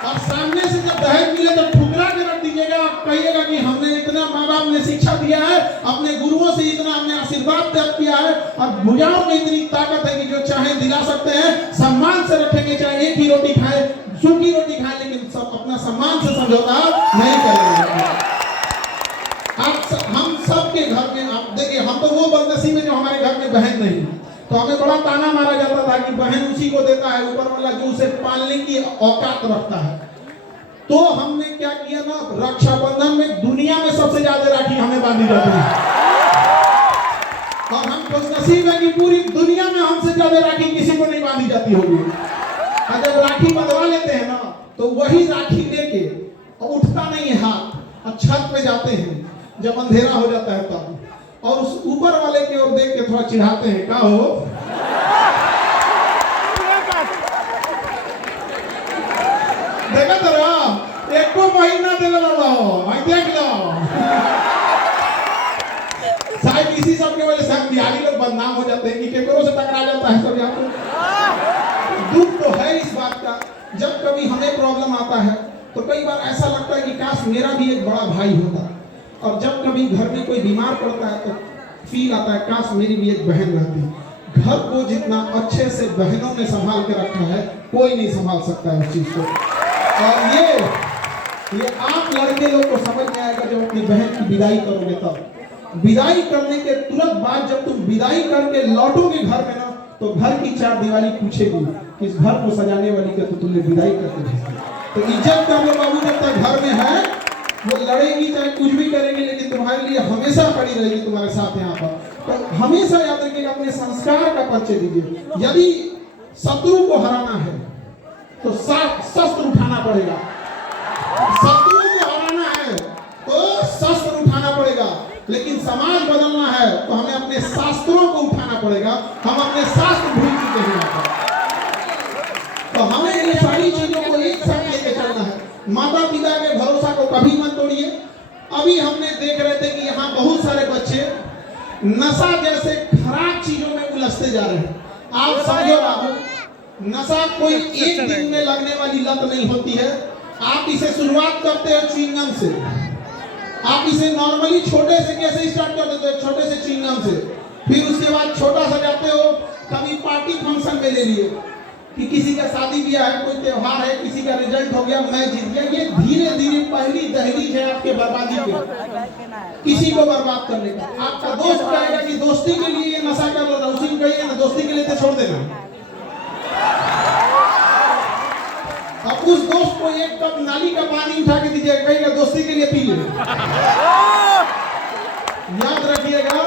और सामने से जब दहेज मिले तो ठुकरा के रख दीजिएगा। आप कहिएगा कि हमने इतना, माँ बाप ने शिक्षा दिया है, अपने गुरुओं से इतना हमने आशीर्वाद प्राप्त किया है और भुजाओं में इतनी ताकत है कि जो चाहे दिला सकते हैं, सम्मान से रखेंगे। चाहे एक ही रोटी खाए, सूखी रोटी खाए, लेकिन सब अपना सम्मान से समझौता नहीं करेंगे। हम सबके घर में आप देखिए, हम तो वो बदनसीब में जो हमारे घर में बहन नहीं, तो हमें बड़ा ताना मारा जाता था कि बहन उसी को देता है ऊपर वाला जो उसे पालने की औकात रखता है। तो हमने क्या किया ना, रक्षाबंधन में दुनिया में सबसे ज्यादा राखी हमें बांधी जाती है और हम खुशनसीब है कि पूरी दुनिया में हमसे ज्यादा राखी किसी को नहीं बांधी जाती होगी। और जब राखी बंधवा लेते हैं ना, तो वही राखी लेके उठता नहीं है हाथ और छत पे जाते हैं जब अंधेरा हो जाता है तब, और उस ऊपर वाले की ओर देख के थोड़ा चिढ़ाते हैं, का हो देखा तो एक को महीना दे लो भाई, देख लो। शायद इसी सब की वजह से हम बिहारी लोग बदनाम हो जाते हैं कि केकरों से टकरा जाता है सब। यहाँ पे दुख तो है इस बात का, जब कभी हमें प्रॉब्लम आता है तो कई बार ऐसा लगता है कि काश मेरा भी एक बड़ा भाई होता, और जब कभी घर में कोई बीमार पड़ता है तो फील आता है काश मेरी भी एक बहन रहती। घर को जितना अच्छे से बहनों ने संभाल के रखा है, कोई नहीं संभाल सकता है उस चीज को। और ये आप लड़के लोग को समझ में आएगा जब अपनी बहन की विदाई करोगे तब। विदाई करने के तुरंत बाद जब तुम विदाई करके लौटोगे घर में ना, तो घर की चार दीवारी पूछेगी कि इस घर को सजाने वाली का तो तुमने विदाई करके भेजा। तो इज्जत कर लो बाबू, जब तक घर में है वो लड़ेगी, चाहे कुछ भी करेगी, लेकिन तुम्हारे लिए हमेशा खड़ी रहेगी तुम्हारे साथ यहाँ पर। तो हमेशा याद रखिएगा, अपने संस्कार का परिचय दीजिए। यदि शत्रु को हराना है तो शस्त्र उठाना पड़ेगा, शत्रु को हराना है तो शस्त्र उठाना पड़ेगा, लेकिन समाज बदलना है तो हमें अपने शास्त्रों को उठाना पड़ेगा। हम अपने शास्त्र भूल चुके हैं यहाँ पर, तो हमें ये सारी चीजों को एक साथ लेके चलना है। माता पिता के भरोसा को कभी मत तोड़िए। अभी हमने देख रहे थे कि यहाँ बहुत सारे बच्चे नशा जैसे खराब चीजों में उलझते जा रहे हैं। आप समझो बाबू, नशा कोई एक दिन में लगने वाली लत नहीं होती है। आप इसे शुरुआत करते हो च्युइंगम से, आप इसे नॉर्मली छोटे से कैसे स्टार्ट कर देते हो, छोटे से च्युइंगम से, फिर उसके बाद छोटा सा जाते हो, कभी पार्टी फंक्शन में ले लिए कि किसी का शादी ब्याह है, कोई त्योहार है, किसी का रिजल्ट हो गया, मैं जीत गया। ये धीरे धीरे पहली दहलीज है आपके बर्बादी के, किसी को बर्बाद करने का। आपका दोस्त कहेगा कि दोस्ती के लिए ये नशा कर लो, उसी को कहिए ना दोस्ती के लिए तो छोड़ देना। अब उस दोस्त को एक कप नाली का पानी उठा के दीजिएगा, कहेगा दोस्ती के लिए पी ले। याद रखिएगा,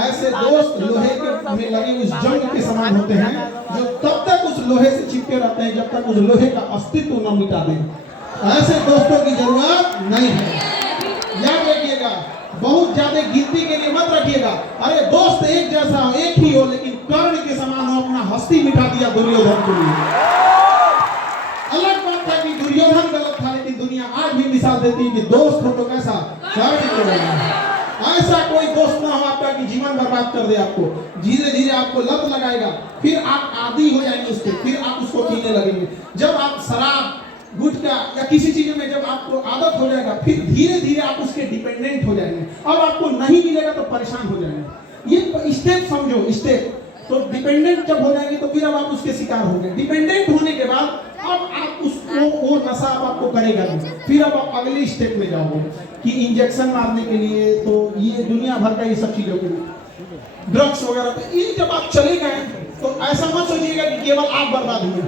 ऐसे दोस्त लोहे के में लगे उस जंग के समान होते हैं जो तब तक उस लोहे से चिपके रहते हैं जब तक उस लोहे का अस्तित्व न मिटा दें। ऐसे दोस्तों की जरूरत नहीं है। याद रखिएगा, बहुत ज्यादा गिनती के लिए मत रखिएगा। अरे दोस्त एक जैसा हो, एक ही हो, लेकिन कर्ण के समान हो, अपना हस्ती मिटा दिया दुर्योधन के लिए। अलग बात था कि दुर्योधन गलत था, लेकिन दुनिया आज भी मिसाल देती है कि दोस्त हो तो कैसा कर्ण के जैसा। ऐसा कोई दोस्त ना हो आपका कि जीवन बर्बाद कर दे आपको। धीरे धीरे आपको लत लगाएगा, फिर आप आदी हो जाएंगे उसके, फिर आप उसको पीने लगेंगे। जब आप शराब, गुटखा या किसी चीज में जब आपको आदत हो जाएगा, फिर धीरे धीरे आप उसके डिपेंडेंट हो जाएंगे। अब आपको नहीं मिलेगा तो परेशान हो जाएंगे। ये स्टेप समझो, स्टेप। तो डिपेंडेंट जब हो जाएंगे तो फिर अब आप उसके शिकार हो गए। डिपेंडेंट होने के बाद अब आप उसको, वो नशा अब आपको करेगा नहीं। फिर अब आप अगले स्टेप में जाओगे कि इंजेक्शन मारने के लिए, तो ये दुनिया भर का ये सब चीजों के लिए, ड्रग्स वगैरह पे ये जब आप चले गए तो ऐसा मत सोचिएगा कि केवल आप बर्बाद हुए।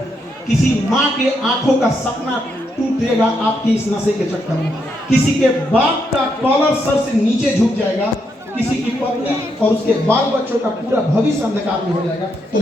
किसी माँ के आंखों का सपना टूटेगा आपके इस नशे के चक्कर में। किसी के बाप का कॉलर सर से नीचे झुक जाएगा, किसी की पत्नी और उसके बाल बच्चों का पूरा भविष्य अंधकार में हो जाएगा। तो